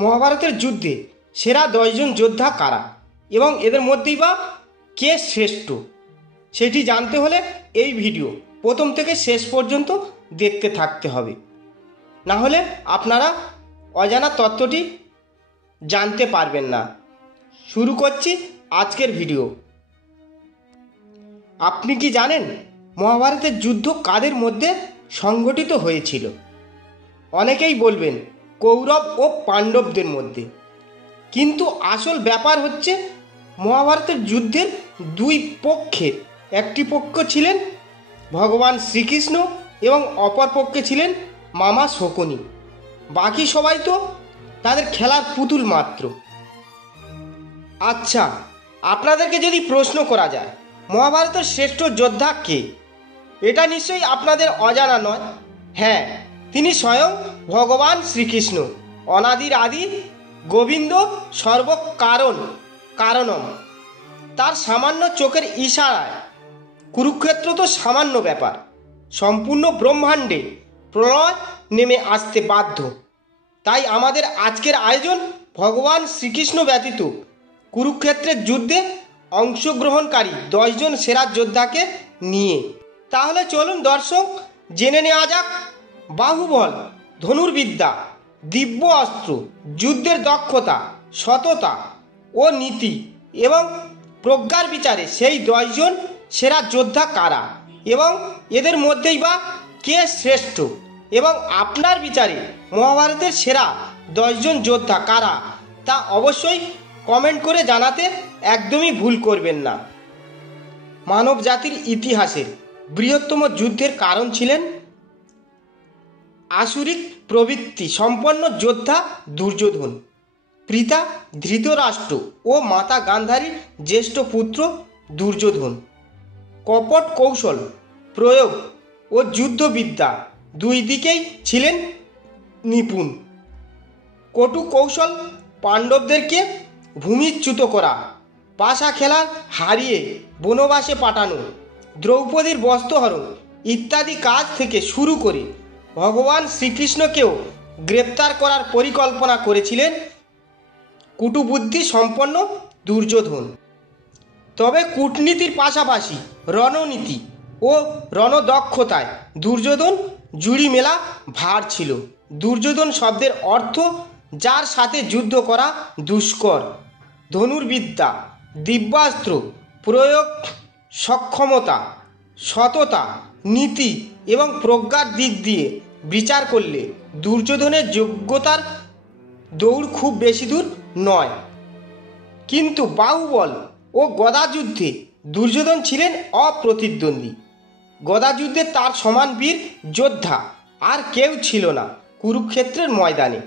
মহাভারতের যুদ্ধে সেরা 10জন যোদ্ধা কারা এবং এদের মধ্যেই বা কে শ্রেষ্ঠ সেটি জানতে হলে এই ভিডিও প্রথম থেকে শেষ পর্যন্ত দেখতে থাকতে হবে, না হলে আপনারা অজানা তথ্যটি জানতে পারবেন না। শুরু করছি আজকের ভিডিও। আপনি কি জানেন মহাভারতের যুদ্ধ কাদের মধ্যে সংঘটিত হয়েছিল? অনেকেই বলবেন কৌরব ও পাণ্ডবদের মধ্যে, কিন্তু আসল ব্যাপার হচ্ছে মহাভারতের যুদ্ধের দুই পক্ষের একটি পক্ষ ছিলেন ভগবান শ্রীকৃষ্ণ এবং অপর পক্ষে ছিলেন মামা শকুনি। বাকি সবাই তো তাদের খেলার পুতুল মাত্র। আচ্ছা, আপনাদেরকে যদি প্রশ্ন করা যায় মহাভারতের শ্রেষ্ঠ যোদ্ধা কে, এটা নিশ্চয়ই আপনাদের অজানা নয়। হ্যাঁ, তিনি স্বয়ং ভগবান শ্রীকৃষ্ণ, অনাদির আদি গোবিন্দ, কারণম। তার সামান্য চোখের ইশারায় কুরুক্ষেত্র তো সামান্য ব্যাপার, সম্পূর্ণ ব্রহ্মাণ্ডে প্রলয় নেমে আসতে বাধ্য। তাই আমাদের আজকের আয়োজন ভগবান শ্রীকৃষ্ণ ব্যতীত কুরুক্ষেত্রের যুদ্ধে অংশগ্রহণকারী 10জন সেরা যোদ্ধাকে নিয়ে। তাহলে চলুন দর্শক, জেনে নেওয়া যাক বাহুবল, ধনুর্বিদ্যা, দিব্য অস্ত্র, যুদ্ধের দক্ষতা, সততা ও নীতি এবং প্রজ্ঞার বিচারে সেই 10জন সেরা যোদ্ধা কারা এবং এদের মধ্যেই বা কে শ্রেষ্ঠ। এবং আপনার বিচারে মহাভারতের সেরা 10জন যোদ্ধা কারা তা অবশ্যই কমেন্ট করে জানাতে একদমই ভুল করবেন না। মানব জাতির ইতিহাসের বৃহত্তম যুদ্ধের কারণ ছিলেন আসুরিক প্রবৃত্তি সম্পন্ন যোদ্ধা দুর্যোধন, পিতা ধৃতরাষ্ট্র ও মাতা গান্ধারীর জ্যেষ্ঠ পুত্র দুর্যোধন। কপট কৌশল প্রয়োগ ও যুদ্ধবিদ্যা দুই দিকেই ছিলেন নিপুণ। কটু কৌশল পাণ্ডবদেরকে ভূমিচ্যুত করা, পাশা খেলা হারিয়ে বনবাসে পাঠানো, দ্রৌপদীর বস্ত্রহরণ ইত্যাদি কাজ থেকে শুরু করে ভগবান শ্রীকৃষ্ণকেও গ্রেপ্তার করার পরিকল্পনা করেছিলেন কুটুবুদ্ধি সম্পন্ন দুর্যোধন। তবে কূটনীতির পাশাপাশি রণনীতি ও রণদক্ষতায় দুর্যোধন জুড়ি মেলা ভার ছিল। দুর্যোধন শব্দের অর্থ যার সাথে যুদ্ধ করা দুষ্কর। ধনুর্বিদ্যা, দিব্যাস্ত্র প্রয়োগ সক্ষমতা, সততা, নীতি এবং প্রজ্ঞার দিক দিয়ে বিচার করলে দুর্যোধনের যোগ্যতার দৌড় খুব বেশি দূর নয়। কিন্তু বাহুবল ও গদাযুদ্ধে দুর্যোধন ছিলেন অপ্রতিদ্বন্দ্বী। গদাযুদ্ধে তার সমান বীর যোদ্ধা আর কেউ ছিল না কুরুক্ষেত্রের ময়দানে।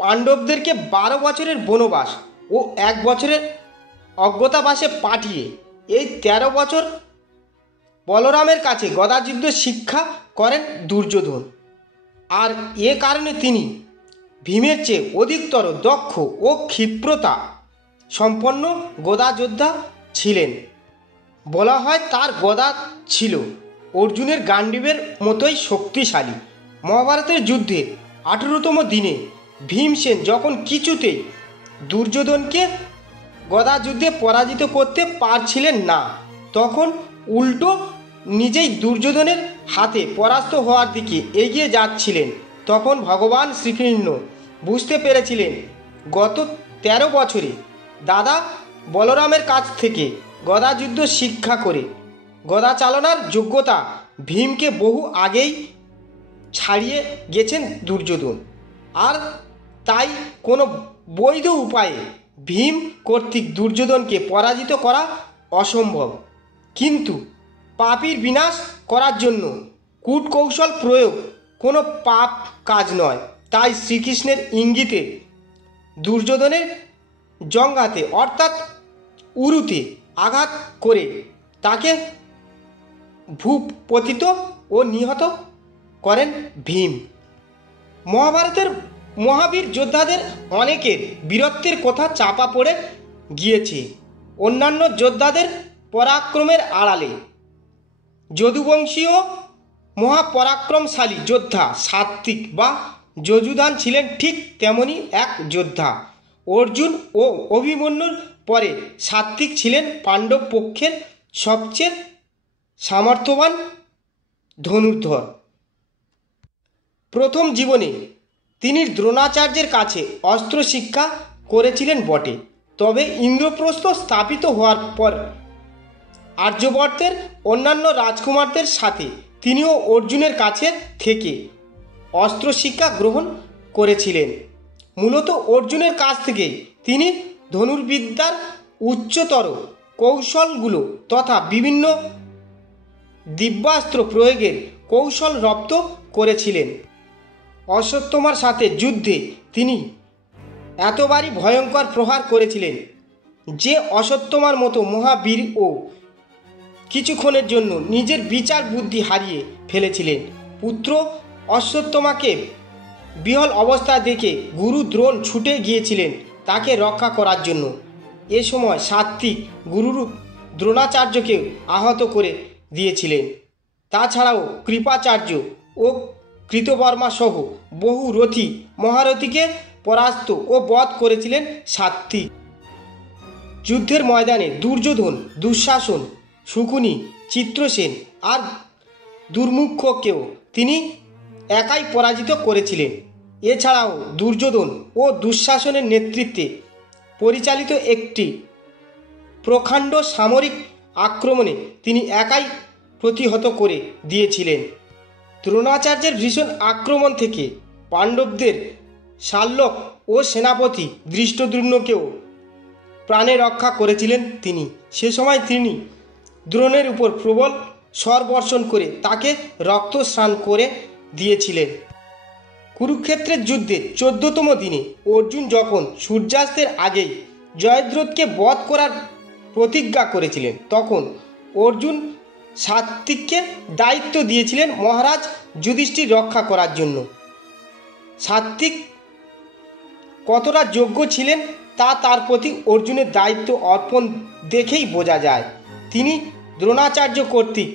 পাণ্ডবদেরকে 12 বছরের বনবাস ও 1 বছরের অজ্ঞাতবাসে পাঠিয়ে এই 13 বছর বলরামের কাছে গদাযুদ্ধ শিক্ষা করেন দুর্যোধন। আর এ কারণে তিনি ভীমের চেয়ে অধিকতর দক্ষ ও ক্ষিপ্রতা সম্পন্ন গদাযোদ্ধা ছিলেন। বলা হয় তার গদা ছিল অর্জুনের গান্ডীবের মতোই শক্তিশালী। মহাভারতের যুদ্ধে 18তম দিনে ভীমসেন যখন কিছুতেই দুর্যোধনকে গদাযুদ্ধে পরাজিত করতে পারছিলেন না, তখন উল্টো নিজেই দুর্যোধনের হাতে পরাস্ত হওয়ার দিকে এগিয়ে যাচ্ছিলেন। তখন ভগবান শ্রীকৃষ্ণ বুঝতে পেরেছিলেন গত 13 বছরে দাদা বলরামের কাছ থেকে গদাযুদ্ধ শিক্ষা করে গদা চালনার যোগ্যতা ভীমকে বহু আগেই ছাড়িয়ে গেছেন দুর্যোধন। আর তাই কোনো বৈধ উপায়ে ভীম কর্তৃক দুর্যোধনকে পরাজিত করা অসম্ভব। কিন্তু পাপীর বিনাশ করার জন্য কূটকৌশল প্রয়োগ কোনো পাপ কাজ নয়। তাই শ্রীকৃষ্ণের ইঙ্গিতে দুর্যোধনের জঙ্ঘাতে অর্থাৎ উরুতে আঘাত করে তাকে ভূপতিত ও নিহত করেন ভীম। মহাভারতের মহাবীর যোদ্ধাদের অনেকের বীরত্বের কথা চাপা পড়ে গিয়েছে অন্যান্য যোদ্ধাদের পরাক্রমের আড়ালে। যদুবংশীয় মহাপরাক্রমশালী যোদ্ধা সাত্বিক বা যজুদান ছিলেন ঠিক তেমনই এক যোদ্ধা। অর্জুন ও অভিমন্যুর পরে সাত্বিক ছিলেন পাণ্ডব পক্ষের সবচেয়ে সামর্থ্যবান ধনুর্ধর। প্রথম জীবনে তিনি দ্রোণাচার্যের কাছে অস্ত্র শিক্ষা করেছিলেন বটে, তবে ইন্দ্রপ্রস্থ স্থাপিত হওয়ার পর আর্যবর্তের অন্যান্য রাজকুমারদের সাথে তিনিও অর্জুনের কাছে থেকে অস্ত্র শিক্ষা গ্রহণ করেছিলেন। মূলত অর্জুনের কাছ থেকে তিনি ধনুর্বিদ্যার উচ্চতর কৌশলগুলো তথা বিভিন্ন দিব্যাস্ত্র প্রয়োগের কৌশল রপ্ত করেছিলেন। অশ্বত্থামার সাথে যুদ্ধে তিনি এতবারই ভয়ঙ্কর প্রহার করেছিলেন যে অশ্বত্থামার মতো মহাবীরও কিছুক্ষণের জন্য নিজের বিচার বুদ্ধি হারিয়ে ফেলেছিলেন। পুত্র অশ্বত্থামাকে বিহল অবস্থা দেখে গুরু দ্রোণ ছুটে গিয়েছিলেন তাকে রক্ষা করার জন্য। এ সময় সাত্বিক গুরুরূপ দ্রোণাচার্যকে আহত করে দিয়েছিলেন। তাছাড়াও কৃপাচার্য ও কৃতবর্মা সহ বহু রথী মহারথীকে পরাস্ত ও বধ করেছিলেন সাত্বিক। যুদ্ধের ময়দানে দুর্যোধন, দুঃশাসন, শকুনি, চিত্রসেন আর দুর্মুক্ষকেও তিনি একাই পরাজিত করেছিলেন। এছাড়াও দুর্যোধন ও দুঃশাসনের নেতৃত্বে পরিচালিত একটি প্রকাণ্ড সামরিক আক্রমণে তিনি একাই প্রতিহত করে দিয়েছিলেন। দ্রোণাচার্যের ভীষণ আক্রমণ থেকে পাণ্ডবদের শাল্যক ও সেনাপতি ধৃষ্টদ্যুম্নকেও প্রাণে রক্ষা করেছিলেন তিনি। সে সময় তিনি দ্রোণের উপর প্রবল স্বরবর্ষণ করে তাকে রক্তস্নান করে দিয়েছিলেন। কুরুক্ষেত্রের যুদ্ধের 14তম দিনে অর্জুন যখন সূর্যাস্তের আগেই জয়দ্রথকে বধ করার প্রতিজ্ঞা করেছিলেন, তখন অর্জুন সাত্বিককে দায়িত্ব দিয়েছিলেন মহারাজ যুধিষ্ঠির রক্ষা করার জন্য। সাত্বিক কতটা যোগ্য ছিলেন তা তার প্রতি অর্জুনের দায়িত্ব অর্পণ দেখেই বোঝা যায়। তিনি দ্রোণাচার্য কর্তৃক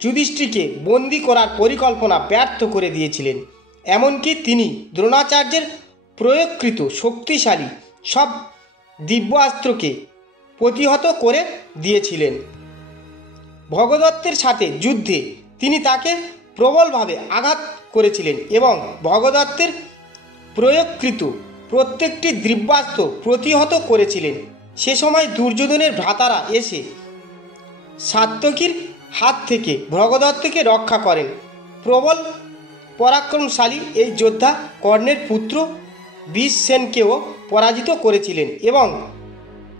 যুধিষ্ঠিরকে বন্দী করার পরিকল্পনা ব্যর্থ করে দিয়েছিলেন। এমনকি তিনি দ্রোণাচার্যের প্রয়োগকৃত শক্তিশালী সব দিব্যাস্ত্রকে প্রতিহত করে দিয়েছিলেন। ভগদত্তের সাথে যুদ্ধে তিনি তাকে প্রবলভাবে আঘাত করেছিলেন এবং ভগদত্তের প্রয়োগকৃত প্রত্যেকটি দিব্যাস্ত্র প্রতিহত করেছিলেন। সে সময় দুর্যোধনের ভ্রাতারা এসে সাত্যকীর হাত থেকে ভগদত্তকে রক্ষা করেন। প্রবল পরাক্রমশালী এই যোদ্ধা কর্ণের পুত্র ভীমসেনকেও পরাজিত করেছিলেন এবং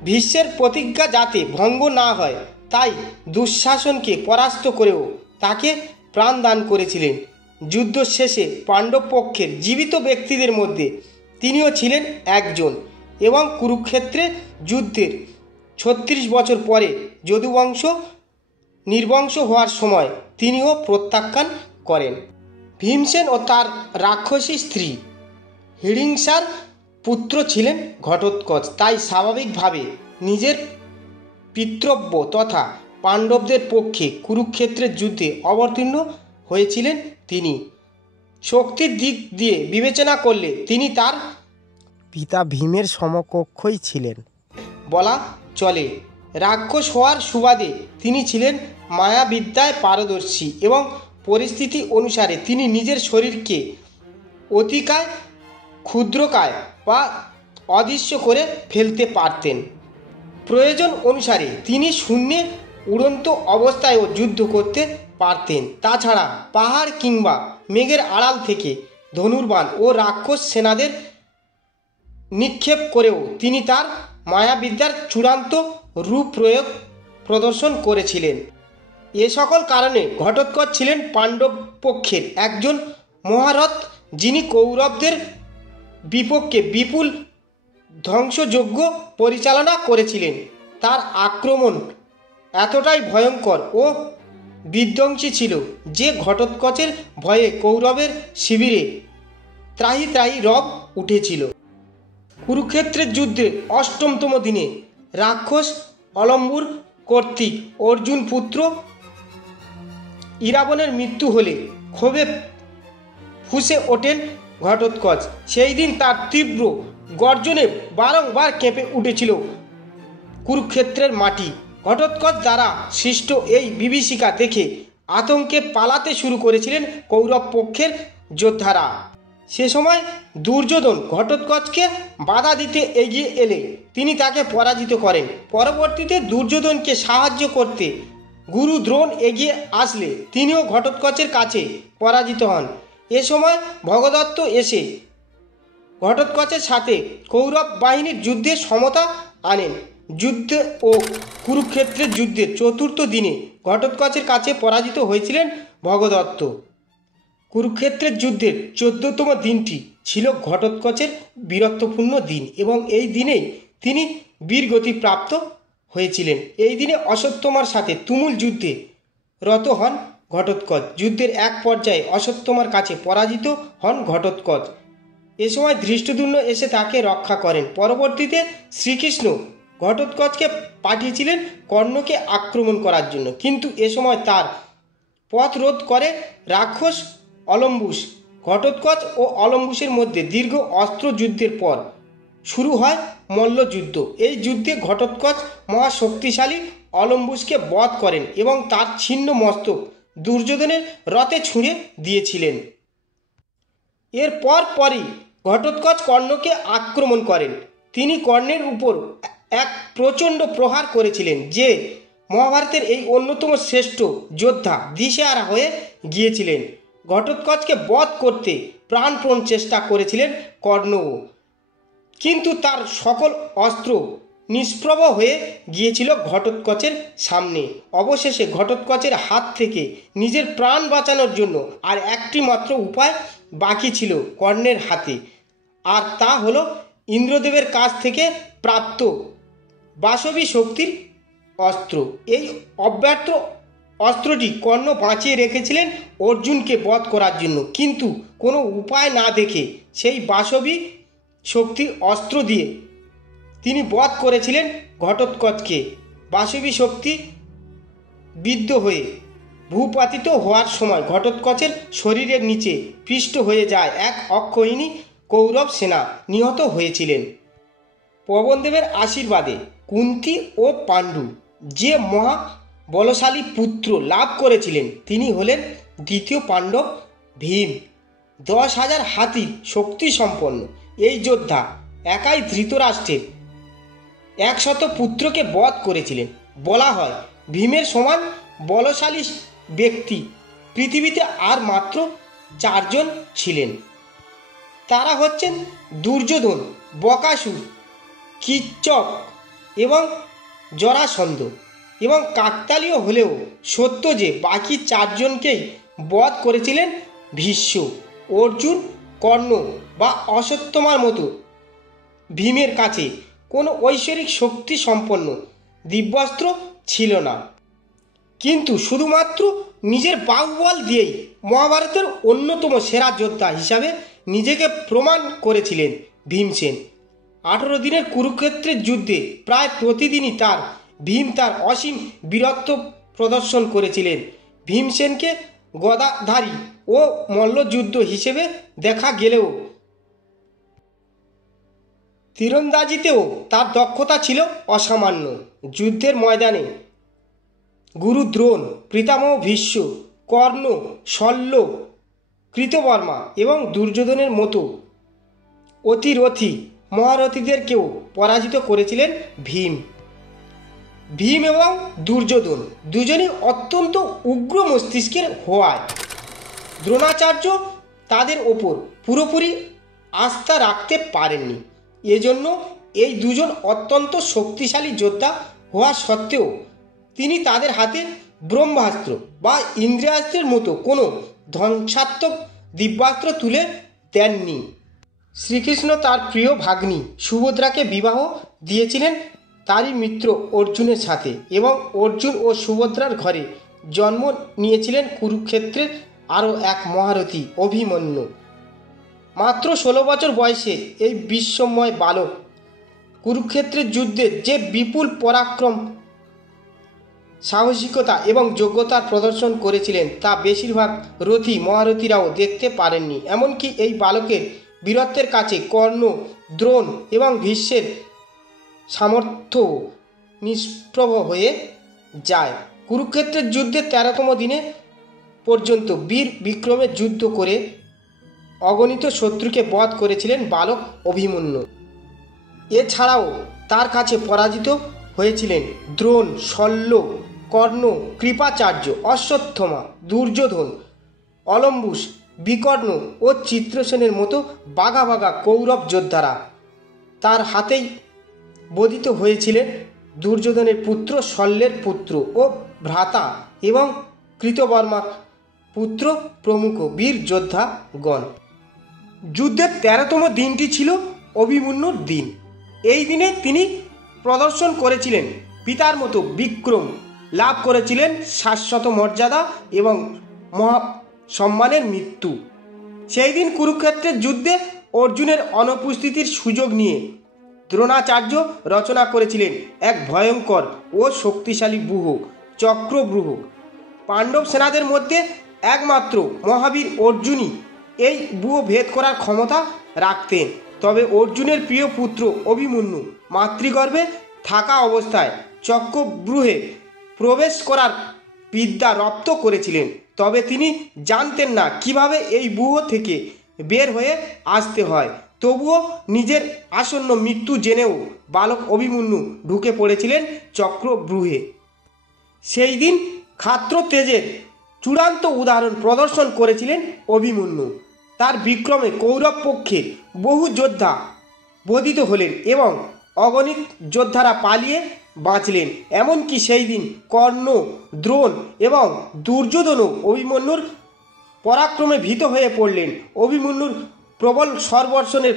ভীষ্মের প্রতিজ্ঞা যাতে ভঙ্গ না হয় তাই দুঃশাসনকে পরাস্ত করেও তাকে প্রাণ দান করেছিলেন। যুদ্ধ শেষে পাণ্ডব পক্ষের জীবিত ব্যক্তিদের মধ্যে তিনিও ছিলেন একজন এবং কুরুক্ষেত্রে যুদ্ধের 36 বছর পরে যদুবংশ নির্বংশ হওয়ার সময় তিনিও প্রত্যাখ্যান করেন। ভীমসেন ও তার রাক্ষসী স্ত্রী হিড়িংসার পুত্র ছিলেন ঘটোৎকচ, তাই স্বাভাবিকভাবে নিজের পিতৃব্য তথা পাণ্ডবদের পক্ষে কুরুক্ষেত্রের যুদ্ধে অবতীর্ণ হয়েছিলেন তিনি। শক্তির দিক দিয়ে বিবেচনা করলে তিনি তার পিতা ভীমের সমকক্ষই ছিলেন বলা চলে। রাক্ষস হওয়ার সুবাদে তিনি ছিলেন মায়াবিদ্যায় পারদর্শী এবং পরিস্থিতি অনুসারে তিনি নিজের শরীরকে অতিকায়, ক্ষুদ্রকায় বা অদৃশ্য করে ফেলতে পারতেন। প্রয়োজন অনুসারে তিনি শূন্যে উড়ন্ত অবস্থায়ও যুদ্ধ করতে পারতেন। তাছাড়া পাহাড় কিংবা মেঘের আড়াল থেকে ধনুর্বাণ ও রাক্ষস সেনাদের নিক্ষেপ করেও তিনি তার মায়াবিদ্যার চূড়ান্ত রূপ প্রয়োগ প্রদর্শন করেছিলেন। এ সকল কারণে ঘটোৎকচ ছিলেন পাণ্ডব পক্ষের একজন মহারথ, যিনি কৌরবদের বিপক্ষে বিপুল ধ্বংসযজ্ঞ পরিচালনা করেছিলেন। তার আক্রমণ এতটাই ভয়ঙ্কর ও বিধ্বংসী ছিল যে ঘটোৎকচের ভয়ে কৌরবের শিবিরে ত্রাহি ত্রাহি রব উঠেছিল। কুরুক্ষেত্রের যুদ্ধে 8তম দিনে রাক্ষস অলম্বুর কর্তৃক অর্জুন পুত্র ইরাবণের মৃত্যু হলে ক্ষোভে ফুঁসে ওঠেন ঘটোৎকচ। সেই দিন তার তীব্র গর্জনে বারংবার কেঁপে উঠেছিল কুরুক্ষেত্রের মাটি। ঘটোৎকচ দ্বারা সৃষ্ট এই বিভীষিকা দেখে আতঙ্কে পালাতে শুরু করেছিলেন কৌরব পক্ষের যোদ্ধারা। সে সময় দুর্যোধন ঘটোৎকচকে বাধা দিতে এগিয়ে এলে তিনি তাকে পরাজিত করেন। পরবর্তীতে দুর্যোধনকে সাহায্য করতে গুরু দ্রোণ এগিয়ে আসলে তিনিও ঘটোৎকচের কাছে পরাজিত হন। এ সময় ভগদত্ত এসে ঘটোৎকচের সাথে কৌরব বাহিনীর যুদ্ধে সমতা আনেন। যুদ্ধ ও কুরুক্ষেত্রের যুদ্ধের চতুর্থ দিনে ঘটোৎকচের কাছে পরাজিত হয়েছিলেন ভগদত্ত। কুরুক্ষেত্রের যুদ্ধের 14তম দিনটি ছিল ঘটোৎকচের বীরত্বপূর্ণ দিন এবং এই দিনেই তিনি বীরগতি প্রাপ্ত হয়েছিলেন। এই দিনে অশ্বত্থামার সাথে তুমুল যুদ্ধে রত হন ঘটোৎকচ। যুদ্ধের এক পর্যায়ে অশ্বত্থামার কাছে পরাজিত হন ঘটোৎকচ। এ সময় ধৃষ্টদ্যুম্ন এসে তাকে রক্ষা করেন। পরবর্তীতে শ্রীকৃষ্ণ ঘটোৎকচকে পাঠিয়েছিলেন কর্ণকে আক্রমণ করার জন্য, কিন্তু এ সময় তার পথ রোধ করে রাক্ষস অলম্বুস। ঘটোৎকচ ও অলম্বুসের মধ্যে দীর্ঘ অস্ত্র যুদ্ধের পর শুরু হয় মল্লযুদ্ধ। এই যুদ্ধে ঘটোৎকচ মহাশক্তিশালী অলম্বুসকে বধ করেন এবং তার ছিন্ন মস্তক দুর্যোধনের রথে ছুঁড়ে দিয়েছিলেন। এর পরই ঘটোৎকচ কর্ণকে আক্রমণ করেন। তিনি কর্ণের উপর এক প্রচণ্ড প্রহার করেছিলেন, যে মহাভারতের এই অন্যতম শ্রেষ্ঠ যোদ্ধা দিশেহারা হয়ে গিয়েছিলেন। ঘটোৎকচকে বধ করতে প্রাণপণ চেষ্টা করেছিলেন কর্ণও, কিন্তু তার সকল অস্ত্র নিষ্প্রভ হয়ে গিয়েছিল ঘটোৎকচের সামনে। অবশেষে ঘটোৎকচের হাত থেকে নিজের প্রাণ বাঁচানোর জন্য আর একটি মাত্র উপায় বাকি ছিল কর্ণের হাতে, আর তা হলো ইন্দ্রদেবের কাছ থেকে প্রাপ্ত বাসবী শক্তির অস্ত্র। এই অব্যর্থ অস্ত্রটি কর্ণ বাঁচিয়ে রেখেছিলেন অর্জুনকে বধ করার জন্য, কিন্তু কোনো উপায় না দেখে সেই বাসবী শক্তির অস্ত্র দিয়ে তিনি বধ করেছিলেন ঘটোৎকচকে। বাসবী শক্তি বিদ্ধ হয়ে ভূপাতিত হওয়ার সময় ঘটোৎকচের শরীরের নিচে পিষ্ট হয়ে যায় এক অক্ষয়িনী কৌরব সেনা নিহত হয়েছিলেন। পবনদেবের আশীর্বাদে কুন্তী ও পাণ্ডু যে মহা বলশালী পুত্র লাভ করেছিলেন তিনি হলেন দ্বিতীয় পাণ্ডব ভীম। 10,000 হাতির শক্তি সম্পন্ন এই যোদ্ধা একাই ধৃতরাষ্ট্রের 100 পুত্রকে বধ করেছিলেন। বলা হয় ভীমের সমান বলশালী ব্যক্তি পৃথিবীতে আর মাত্র 4 জন ছিলেন। তারা হচ্ছেন দুর্যোধন, বকাসুর, কিচ্চক এবং জরাসন্ধ। এবং কাকতালীয় হলেও সত্য যে বাকি 4 জনকেই বধ করেছিলেন ভীষ্ম, অর্জুন, কর্ণ বা অশ্বত্থামার মতো ভীমের কাছে কোনো ঐশ্বরিক শক্তি সম্পন্ন দিব্যাস্ত্র ছিল না, কিন্তু শুধুমাত্র নিজের বাহুবল দিয়েই মহাভারতের অন্যতম সেরা যোদ্ধা হিসাবে নিজেকে প্রমাণ করেছিলেন ভীমসেন। 18 দিনের কুরুক্ষেত্রের যুদ্ধে প্রায় প্রতিদিনই ভীম তার অসীম বীরত্ব প্রদর্শন করেছিলেন। ভীমসেনকে গদাধারী ও মল্লযুদ্ধ হিসেবে দেখা গেলেও তীরন্দাজিতেও তার দক্ষতা ছিল অসামান্য। যুদ্ধের ময়দানে গুরু দ্রোণ, পিতামহ ভীষ্ম, কর্ণ, শল্য, কৃতবর্মা এবং দুর্যোধনের মতো অতিরথী মহারথীদেরকেও পরাজিত করেছিলেন ভীম। ভীম এবং দুর্যোধন দুজনেই অত্যন্ত উগ্র মস্তিষ্কের হওয়ায় দ্রোণাচার্য তাদের ওপর পুরোপুরি আস্থা রাখতে পারেননি। এজন্য এই দুজন অত্যন্ত শক্তিশালী যোদ্ধা হওয়া সত্ত্বেও তিনি তাদের হাতে ব্রহ্মাস্ত্র বা ইন্দ্রিয়াস্ত্রের মতো কোনো ধ্বংসাত্মক দিব্যাস্ত্র তুলে দেননি। শ্রীকৃষ্ণ তার প্রিয় ভাগ্নী সুভদ্রাকে বিবাহ দিয়েছিলেন তারই মিত্র অর্জুনের সাথে, এবং অর্জুন ও সুভদ্রার ঘরে জন্ম নিয়েছিলেন কুরুক্ষেত্রের আরও এক মহারথী অভিমন্যু। মাত্র 16 বছর বয়সে এই বিস্ময় বালক কুরুক্ষেত্রের যুদ্ধে যে বিপুল পরাক্রম সাহসিকতা এবং যোগ্যতার প্রদর্শন করেছিলেন তা বেশিরভাগ রথী মহারথীরাও দেখতে পারেননি। এমনকি এই বালকের বীরত্বের কাছে কর্ণ, দ্রোণ এবং ভীষ্মের সামর্থ্য নিষ্প্রভ হয়ে যায়। কুরুক্ষেত্রের যুদ্ধের 13তম দিনে পর্যন্ত বীর বিক্রমে যুদ্ধ করে অগণিত শত্রুকে বধ করেছিলেন বালক অভিমন্যু। এছাড়াও তার কাছে পরাজিত হয়েছিলেন দ্রোণ, শল্য, কর্ণ, কৃপাচার্য, অশ্বত্থমা, দুর্যোধন, অলম্বুস, বিকর্ণ ও চিত্রসেনের মতো বাঘা বাঘা কৌরব যোদ্ধারা। তার হাতেই বধিত হয়েছিলেন দুর্যোধনের পুত্র, শল্যের পুত্র ও ভ্রাতা এবং কৃতবর্মার পুত্র প্রমুখ বীর যোদ্ধাগণ। যুদ্ধের 13তম দিনটি ছিল অভিমন্যুর দিন। এই দিনে তিনি প্রদর্শন করেছিলেন পিতার মতো বিক্রম, লাভ করেছিলেন শাশ্বত মর্যাদা এবং মহা সম্মানের মৃত্যু। সেই দিন কুরুক্ষেত্রের যুদ্ধে অর্জুনের অনুপস্থিতির সুযোগ নিয়ে দ্রোণাচার্য রচনা করেছিলেন এক ভয়ঙ্কর ও শক্তিশালী ব্যূহ, চক্রব্যূহ। পাণ্ডব সেনাদের মধ্যে একমাত্র মহাবীর অর্জুনই এই ব্যূহ ভেদ করার ক্ষমতা রাখতেন। তবে অর্জুনের প্রিয় পুত্র অভিমন্যু মাতৃগর্ভে থাকা অবস্থায় চক্রব্যূহে প্রবেশ করার বিদ্যা রপ্ত করেছিলেন। তবে তিনি জানতেন না কিভাবে এই ব্যূহ থেকে বের হয়ে আসতে হয়। তবুও নিজের আসন্ন মৃত্যু জেনেও বালক অভিমন্যু ঢুকে পড়েছিলেন চক্রব্যূহে। সেই দিন ক্ষাত্র তেজের চূড়ান্ত উদাহরণ প্রদর্শন করেছিলেন অভিমন্যু। তার বিক্রমে কৌরব পক্ষের বহু যোদ্ধা বধিত হলেন এবং অগণিত যোদ্ধারা পালিয়ে বাঁচলেন। এমনকি সেই দিন কর্ণ, দ্রোণ এবং দুর্যোধনও অভিমন্যুর পরাক্রমে ভীত হয়ে পড়লেন। অভিমন্যুর প্রবল স্বরবর্ষণের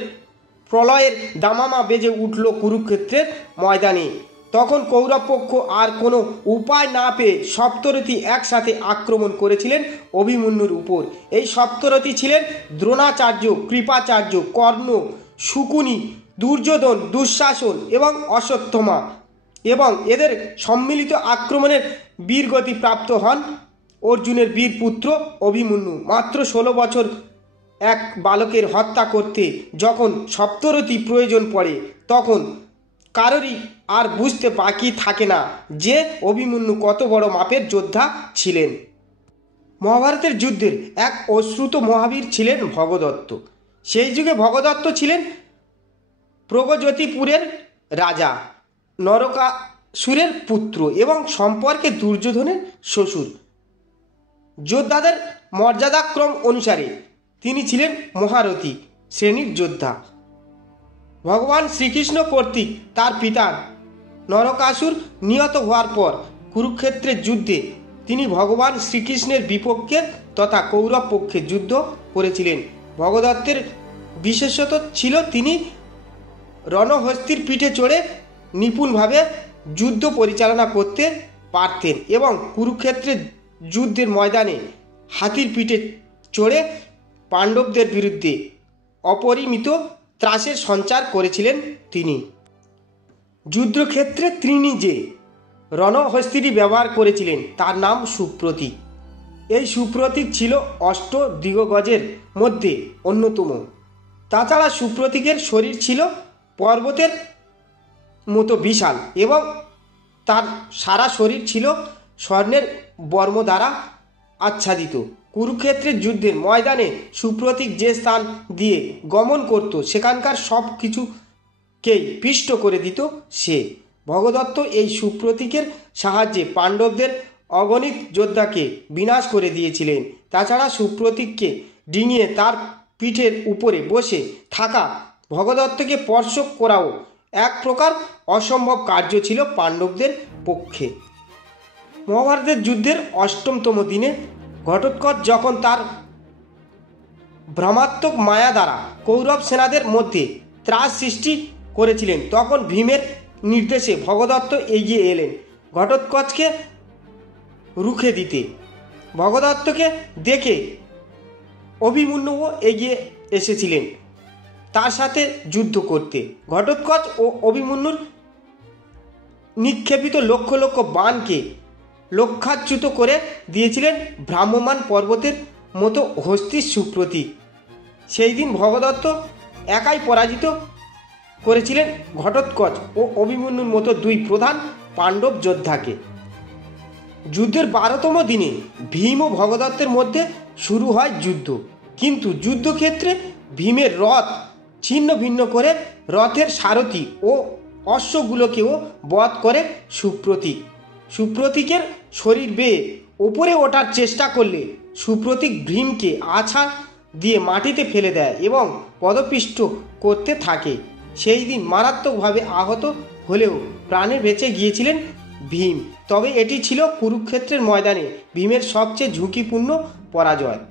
প্রলয়ের দামামা বেজে উঠল কুরুক্ষেত্রের ময়দানে। তখন কৌরব পক্ষ আর কোনো উপায় না পেয়ে সপ্তরথী একসাথে আক্রমণ করেছিলেন অভিমন্যুর উপর। এই সপ্তরথী ছিলেন দ্রোণাচার্য, কৃপাচার্য, কর্ণ, শকুনি, দুর্যোধন, দুঃশাসন এবং অশ্বত্থমা, এবং এদের সম্মিলিত আক্রমণের বীরগতি প্রাপ্ত হন অর্জুনের বীর পুত্র অভিমন্যু। মাত্র 16 বছর এক বালকের হত্যা করতে যখন সপ্তরথী প্রয়োজন পড়ে, তখন কারোরই আর বুঝতে বাকি থাকে না যে অভিমন্যু কত বড় মাপের যোদ্ধা ছিলেন। মহাভারতের যুদ্ধের এক অশ্রুত মহাবীর ছিলেন ভগদত্ত। সেই যুগে ভগদত্ত ছিলেন প্রগজ্যোতিপুরের রাজা, নরকাসুরের পুত্র এবং সম্পর্কে দুর্যোধনের শ্বশুর। যোদ্ধাদের মর্যাদাক্রম অনুসারে তিনি ছিলেন মহারথী শ্রেণীর যোদ্ধা। ভগবান শ্রীকৃষ্ণ কর্তৃক তার পিতা নরকাসুর নিহত হওয়ার পর কুরুক্ষেত্রের যুদ্ধে তিনি ভগবান শ্রীকৃষ্ণের বিপক্ষে তথা কৌরব পক্ষে যুদ্ধ করেছিলেন। ভগদত্তের বিশেষত ছিল তিনি রণহস্তির পিঠে চড়ে নিপুণভাবে যুদ্ধ পরিচালনা করতে পারতেন এবং কুরুক্ষেত্রের যুদ্ধের ময়দানে হাতির পিঠে চড়ে পাণ্ডবদের বিরুদ্ধে অপরিমিত ত্রাসের সঞ্চার করেছিলেন তিনি। যুদ্ধক্ষেত্রে তিনি যে রণহস্তিটি ব্যবহার করেছিলেন তার নাম সুপ্রতীক। এই সুপ্রতীক ছিল অষ্টদিগ্গজের মধ্যে অন্যতম। তাছাড়া সুপ্রতীকের শরীর ছিল পর্বতের মতো বিশাল এবং তার সারা শরীর ছিল স্বর্ণের বর্ম দ্বারা আচ্ছাদিত। কুরুক্ষেত্রের যুদ্ধের ময়দানে সুপ্রতীক যে স্থান দিয়ে গমন করত সেখানকার সব কিছুকেই পিষ্ট করে দিত সে। ভগদত্ত এই সুপ্রতীকের সাহায্যে পাণ্ডবদের অগণিত যোদ্ধাকে বিনাশ করে দিয়েছিলেন। তাছাড়া সুপ্রতীককে ডিঙিয়ে তার পিঠের উপরে বসে থাকা ভগদত্তকে স্পর্শ করাও এক প্রকার অসম্ভব কার্য ছিল পাণ্ডবদের পক্ষে। মহাভারতের যুদ্ধের 8তম দিনে ঘটোৎকচ যখন তার ভ্রমাত্মক মায়া দ্বারা কৌরব সেনাদের মধ্যে ত্রাস সৃষ্টি করেছিলেন, তখন ভীমের নির্দেশে ভগদত্ত এগিয়ে এলেন ঘটোৎকচকে রুখে দিতে। ভগদত্তকে দেখে অভিমন্যুও এগিয়ে এসেছিলেন তার সাথে যুদ্ধ করতে। ঘটোৎকচ ও অভিমন্যুর নিক্ষেপিত লক্ষ লক্ষ বাণকে লক্ষ্যাচ্যুত করে দিয়েছিলেন ভ্রাম্যমান পর্বতের মতো হস্তির সুপ্রতীক। সেই দিন ভগদত্ত একাই পরাজিত করেছিলেন ঘটোৎকচ ও অভিমন্যুর মতো দুই প্রধান পাণ্ডব যোদ্ধাকে। যুদ্ধের 12তম দিনে ভীম ও ভগদত্তের মধ্যে শুরু হয় যুদ্ধ, কিন্তু যুদ্ধক্ষেত্রে ভীমের রথ ছিন্ন ভিন্ন করে রথের সারথি ও অশ্বগুলোকেও বধ করে সুপ্রতীক। সুপ্রতীকের শরীর বেয়ে ওপরে ওঠার চেষ্টা করলে সুপ্রতীক ভীমকে আছাড় দিয়ে মাটিতে ফেলে দেয় এবং পদপিষ্ট করতে থাকে। সেই দিন মারাত্মকভাবে আহত হলেও প্রাণে বেঁচে গিয়েছিলেন ভীম। তবে এটি ছিল কুরুক্ষেত্রের ময়দানে ভীমের সবচেয়ে ঝুঁকিপূর্ণ পরাজয়।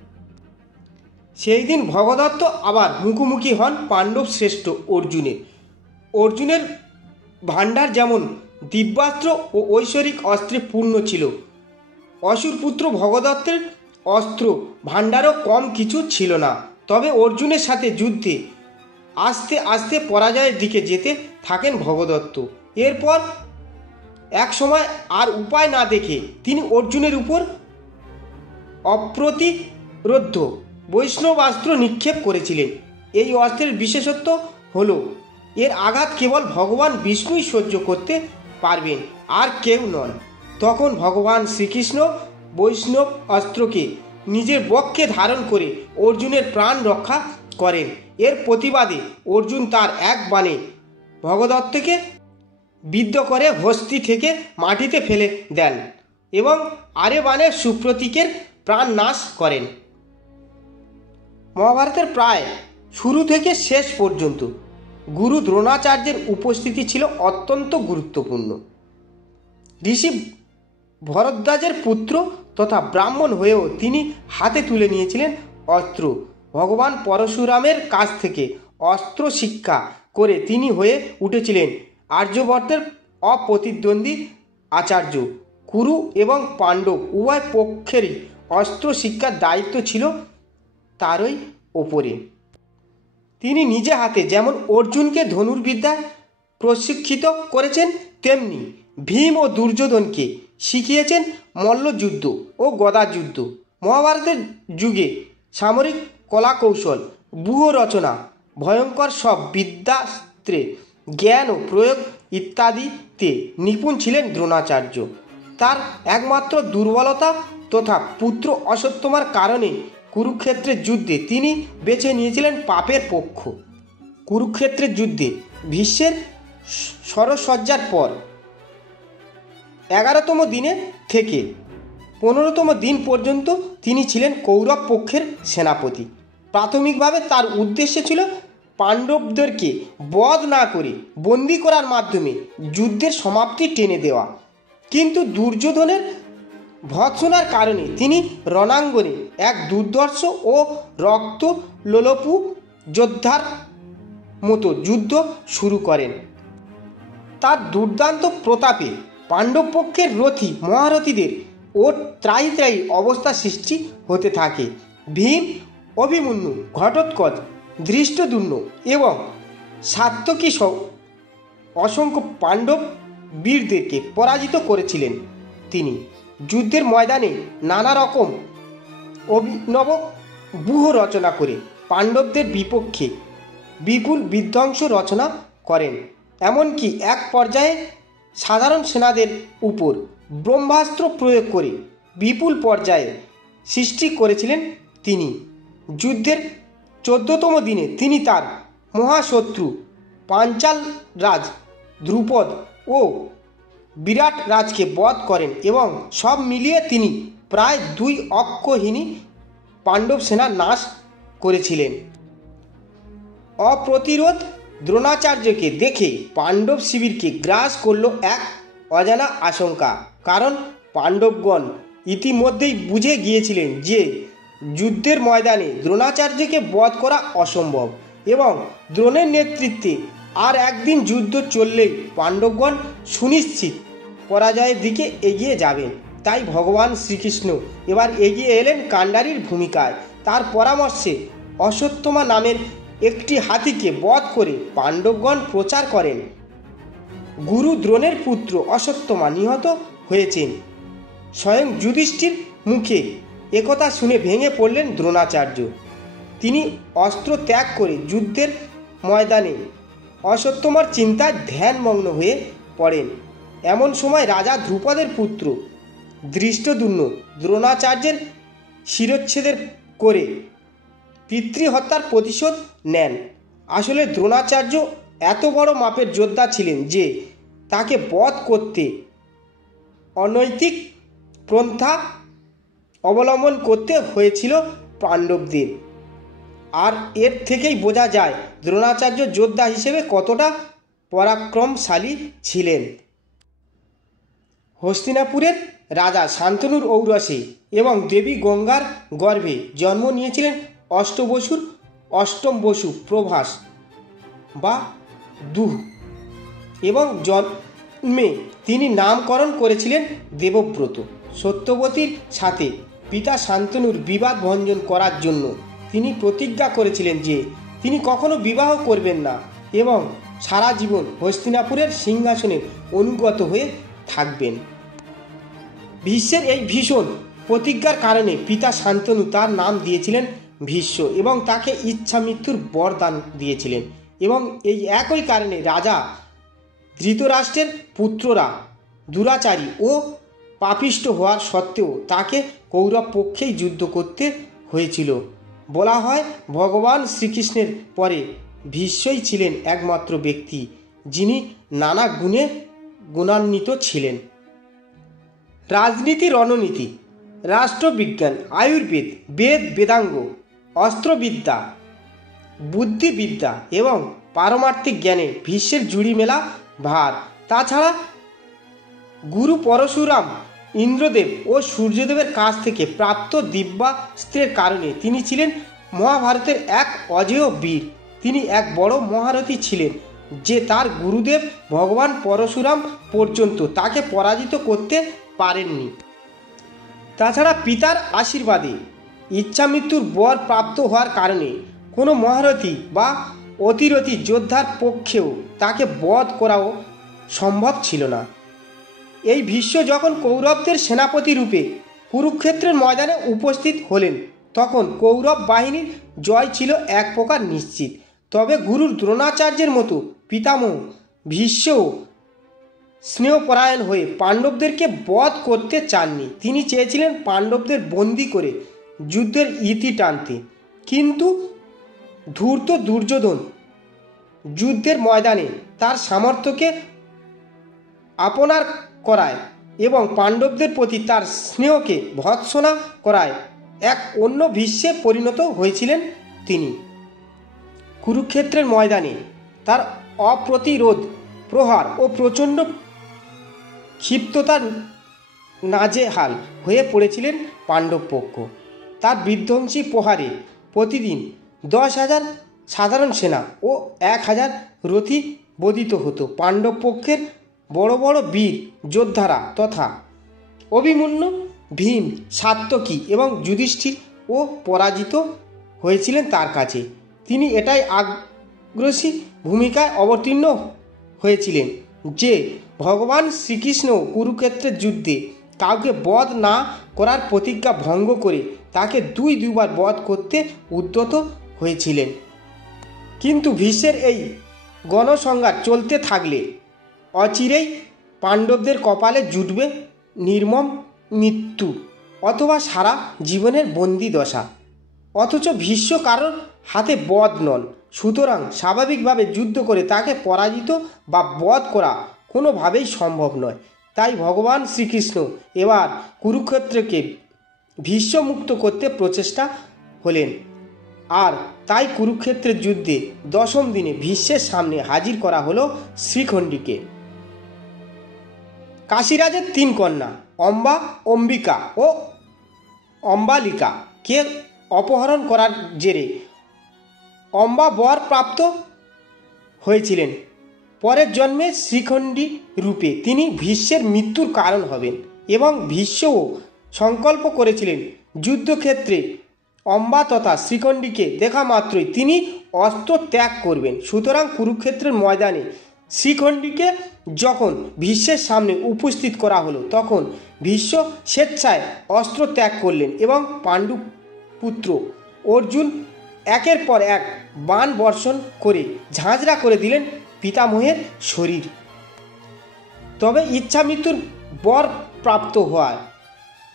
সেই দিন ভগদত্ত আবার মুখোমুখি হন পাণ্ডব শ্রেষ্ঠ অর্জুনের। অর্জুনের ভাণ্ডার যেমন দিব্যাস্ত্র ও ঐশ্বরিক অস্ত্রে পূর্ণ ছিল, অসুরপুত্র ভগদত্তের অস্ত্র ভাণ্ডারও কম কিছু ছিল না। তবে অর্জুনের সাথে যুদ্ধে আস্তে আস্তে পরাজয়ের দিকে যেতে থাকেন ভগদত্ত। এরপর এক সময় আর উপায় না দেখে তিনি অর্জুনের উপর অপ্রতিরোধ্য বৈষ্ণবাস্ত্র নিক্ষেপ করেছিলেন। এই অস্ত্রের বিশেষত্ব হল এর আঘাত কেবল ভগবান বিষ্ণুই সহ্য করতে পারবেন, আর কেউ নন। তখন ভগবান শ্রীকৃষ্ণ বৈষ্ণব অস্ত্রকে নিজের বক্ষে ধারণ করে অর্জুনের প্রাণ রক্ষা করেন। এর প্রতিবাদে অর্জুন তার এক বাণে ভগদত্তকে বিদ্ধ করে হস্তি থেকে মাটিতে ফেলে দেন এবং আরে বাণে সুপ্রতীকের প্রাণ নাশ করেন। মহাভারতের প্রায় শুরু থেকে শেষ পর্যন্ত গুরু দ্রোণাচার্যের উপস্থিতি ছিল অত্যন্ত গুরুত্বপূর্ণ। ঋষি ভরদ্বাজের পুত্র তথা ব্রাহ্মণ হয়েও তিনি হাতে তুলে নিয়েছিলেন অস্ত্র। ভগবান পরশুরামের কাছ থেকে অস্ত্র শিক্ষা করে তিনি হয়ে উঠেছিলেন আর্যবর্তের অপ্রতিদ্বন্দ্বী আচার্য। কুরু এবং পাণ্ডব উভয় পক্ষেরই অস্ত্র শিক্ষার দায়িত্ব ছিল তারই ওপরে। তিনি নিজে হাতে যেমন অর্জুনকে ধনুর্বিদ্যায় প্রশিক্ষিত করেছেন, তেমনি ভীম ও দুর্যোধনকে শিখিয়েছেন মল্লযুদ্ধ ও গদাযুদ্ধ। মহাভারতের যুগে সামরিক কলাকৌশল, ব্যূহ রচনা, ভয়ঙ্কর সব বিদ্যাস্ত্রে জ্ঞান ও প্রয়োগ ইত্যাদিতে নিপুণ ছিলেন দ্রোণাচার্য। তার একমাত্র দুর্বলতা তথা পুত্র অশ্বত্থামার কারণে কুরুক্ষেত্রের যুদ্ধে তিনি বেছে নিয়েছিলেন পাপের পক্ষ। কুরুক্ষেত্রের যুদ্ধে ভীষ্মের শরশয্যার পর 11তম দিনে থেকে 15তম দিন পর্যন্ত তিনি ছিলেন কৌরব পক্ষের সেনাপতি। প্রাথমিকভাবে তার উদ্দেশ্য ছিল পাণ্ডবদেরকে বধ না করে বন্দি করার মাধ্যমে যুদ্ধের সমাপ্তি টেনে দেওয়া, কিন্তু দুর্যোধনের ভৎসনার কারণে তিনি রণাঙ্গনে এক দুর্ধর্ষ ও রক্ত লোলুপ যোদ্ধার মতো যুদ্ধ শুরু করেন। তার দুর্দান্ত প্রতাপে পাণ্ডব পক্ষের রথী মহারথীদের ও ত্রাহি ত্রাহি অবস্থা সৃষ্টি হতে থাকে। ভীম, অভিমন্যু, ঘটোৎকচ, ধৃষ্টদ্যুম্ন এবং সাত্যকী সহ অসংখ্য পাণ্ডব বীরদেরকে পরাজিত করেছিলেন তিনি। যুদ্ধের ময়দানে নানা রকম অভিনব ব্যূহ রচনা করে পাণ্ডবদের বিপক্ষে বিপুল বিধ্বংস রচনা করেন। এমনকি এক পর্যায়ে সাধারণ সেনাদের উপর ব্রহ্মাস্ত্র প্রয়োগ করে বিপুল পর্যায়ে সৃষ্টি করেছিলেন তিনি। যুদ্ধের 14তম দিনে তিনি তার মহাশত্রু পাঞ্চাল রাজ দ্রুপদ ও বিরাট রাজকে বধ করেন এবং সব মিলিয়ে তিনি প্রায় 2 অক্ষৌহিণী পাণ্ডব সেনা নাশ করেছিলেন। অপ্রতিরোধ দ্রোণাচার্যকে দেখে পাণ্ডব শিবিরকে গ্রাস করল এক অজানা আশঙ্কা, কারণ পাণ্ডবগণ ইতিমধ্যেই বুঝে গিয়েছিলেন যে যুদ্ধের ময়দানে দ্রোণাচার্যকে বধ করা অসম্ভব এবং দ্রোণের নেতৃত্বে আর একদিন যুদ্ধ চললেই পাণ্ডবগণ সুনিশ্চিত পরাজয়ের দিকে এগিয়ে যাবেন। তাই ভগবান শ্রীকৃষ্ণ এবার এগিয়ে এলেন কাণ্ডারির ভূমিকায়। তার পরামর্শে অশ্বত্থামা নামের একটি হাতিকে বধ করে পাণ্ডবগণ প্রচার করেন গুরু দ্রোণের পুত্র অশ্বত্থামা নিহত হয়েছেন। স্বয়ং যুধিষ্ঠির মুখে একথা শুনে ভেঙে পড়লেন দ্রোণাচার্য। তিনি অস্ত্র ত্যাগ করে যুদ্ধের ময়দানে অশ্বত্থামার চিন্তায় ধ্যানমগ্ন হয়ে পড়েন। এমন সময় রাজা ধ্রুপদের পুত্র ধৃষ্টদ্যুম্ন দ্রোণাচার্যের শিরচ্ছেদের করে পিতৃহত্যার প্রতিশোধ নেন। আসলে দ্রোণাচার্য এত বড় মাপের যোদ্ধা ছিলেন যে তাকে বধ করতে অনৈতিক পন্থা অবলম্বন করতে হয়েছিল পাণ্ডবদের। আর এর থেকেই বোঝা যায় দ্রোণাচার্য যোদ্ধা হিসেবে কতটা পরাক্রমশালী ছিলেন। হস্তিনাপুরের রাজা শান্তনুর ঔরসে এবং দেবী গঙ্গার গর্ভে জন্ম নিয়েছিলেন অষ্টবসুর অষ্টম বসু প্রভাস বা দুহ, এবং জন্মে তিনি নামকরণ করেছিলেন দেবব্রত। সত্যবতীর সাথে পিতা শান্তনুর বিবাদ ভঞ্জন করার জন্য তিনি প্রতিজ্ঞা করেছিলেন যে তিনি কখনো বিবাহ করবেন না এবং সারা জীবন হস্তিনাপুরের সিংহাসনের অনুগত হয়ে থাকবেন। ভীষ্মের এই ভীষণ প্রতিজ্ঞার কারণে পিতা শান্তনু তার নাম দিয়েছিলেন ভীষ্ম এবং তাকে ইচ্ছা মৃত্যুর বরদান দিয়েছিলেন। এবং এই একই কারণে রাজা ধৃতরাষ্ট্রের পুত্ররা দুরাচারী ও পাপিষ্ট হওয়ার সত্ত্বেও তাকে কৌরব পক্ষেই যুদ্ধ করতে হয়েছিল। বলা হয় ভগবান শ্রীকৃষ্ণের পরে ভীষ্মই ছিলেন একমাত্র ব্যক্তি যিনি নানা গুণে গুণান্বিত ছিলেন। রাজনীতি, রণনীতি, রাষ্ট্রবিজ্ঞান, আয়ুর্বেদ, বেদ বেদাঙ্গ, অস্ত্রবিদ্যা, বুদ্ধিবিদ্যা এবং পারমার্থিক জ্ঞানে ভীষ্মের জুড়ি মেলা ভার। তাছাড়া গুরু পরশুরাম, ইন্দ্রদেব ও সূর্যদেবের কাছ থেকে প্রাপ্ত দিব্যাস্ত্রের কারণে তিনি ছিলেন মহাভারতের এক অজেয় বীর। তিনি এক বড় মহারথী ছিলেন যে তার গুরুদেব ভগবান পরশুরাম পর্যন্ত তাকে পরাজিত করতে পারেননি। তাছাড়া পিতার আশীর্বাদে ইচ্ছামৃত্যুর বর প্রাপ্ত হওয়ার কারণে কোনো মহারথী বা অতিরথী যোদ্ধার পক্ষেও তাকে বধ করাও সম্ভব ছিল না। এই ভীষ্ম যখন কৌরবদের সেনাপতি রূপে কুরুক্ষেত্রের ময়দানে উপস্থিত হলেন তখন কৌরব বাহিনীর জয় ছিল এক প্রকার নিশ্চিত। তবে গুরুর দ্রোণাচার্যের মতো পিতামহ ভীষ্মও স্নেহপরায়ণ হয়ে পাণ্ডবদেরকে বধ করতে চাননি। তিনি চেয়েছিলেন পাণ্ডবদের বন্দি করে যুদ্ধের ইতি টানতে। কিন্তু ধূর্ত দুর্যোধন যুদ্ধের ময়দানে তার সামর্থ্যকে আপনার করায় এবং পাণ্ডবদের প্রতি তার স্নেহকে ভৎসনা করায় এক অন্য ভীষ্মে পরিণত হয়েছিলেন তিনি। কুরুক্ষেত্রের ময়দানে তার অপ্রতিরোধ প্রহার ও প্রচণ্ড ক্ষিপ্ততার নাজেহাল হয়ে পড়েছিলেন পাণ্ডব পক্ষ। তার বিধ্বংসী প্রহারে প্রতিদিন 10,000 সাধারণ সেনা ও 1,000 রথী বধিত হতো। পাণ্ডব পক্ষের বড় বড় বীর যোদ্ধারা তথা অভিমন্যু, ভীম, সাত্যকী এবং যুধিষ্ঠির ও পরাজিত হয়েছিলেন তার কাছে। তিনি এটাই আগ্রাসী ভূমিকায় অবতীর্ণ হয়েছিলেন যে ভগবান শ্রীকৃষ্ণ কুরুক্ষেত্রের যুদ্ধে কাউকে বধ না করার প্রতিজ্ঞা ভঙ্গ করে তাকে দুবার বধ করতে উদ্যত হয়েছিলেন। কিন্তু ভীষ্মের এই গণসংহার চলতে থাকলে অচিরেই পাণ্ডবদের কপালে জুটবে নির্মম মৃত্যু অথবা সারা জীবনের বন্দি দশা। অথচ ভীষ্ম কারোর হাতে বধ নন, সুতরাং স্বাভাবিকভাবে যুদ্ধ করে তাকে পরাজিত বা বধ করা কোনোভাবেই সম্ভব নয়। তাই ভগবান শ্রীকৃষ্ণ এবার কুরুক্ষেত্রকে ভীষ্মমুক্ত করতে প্রচেষ্টা হলেন। আর তাই কুরুক্ষেত্রের যুদ্ধে 10ম দিনে ভীষ্মের সামনে হাজির করা হলো শ্রীখণ্ডীকে। কাশীরাজের 3 কন্যা অম্বা, অম্বিকা ও অম্বালিকাকে অপহরণ করার জেরে অম্বা বর প্রাপ্ত হয়েছিলেন। পরের জন্মে শ্রীখণ্ডী রূপে তিনি ভীষ্মের মৃত্যুর কারণ হবেন এবং ভীষ্মও সংকল্প করেছিলেন যুদ্ধক্ষেত্রে অম্বা তথা শ্রীখণ্ডীকে দেখা মাত্রই তিনি অস্ত্র ত্যাগ করবেন। সুতরাং কুরুক্ষেত্রের ময়দানে শ্রীখণ্ডীকে যখন ভীষ্মের সামনে উপস্থিত করা হলো তখন ভীষ্ম স্বেচ্ছায় অস্ত্র ত্যাগ করলেন এবং পাণ্ডু পুত্র অর্জুন একের পর এক বাণ বর্ষণ করে ঝাঁঝরা করে দিলেন পিতামহের শরীর। তবে ইচ্ছা মৃত্যুর বর প্রাপ্ত হওয়ার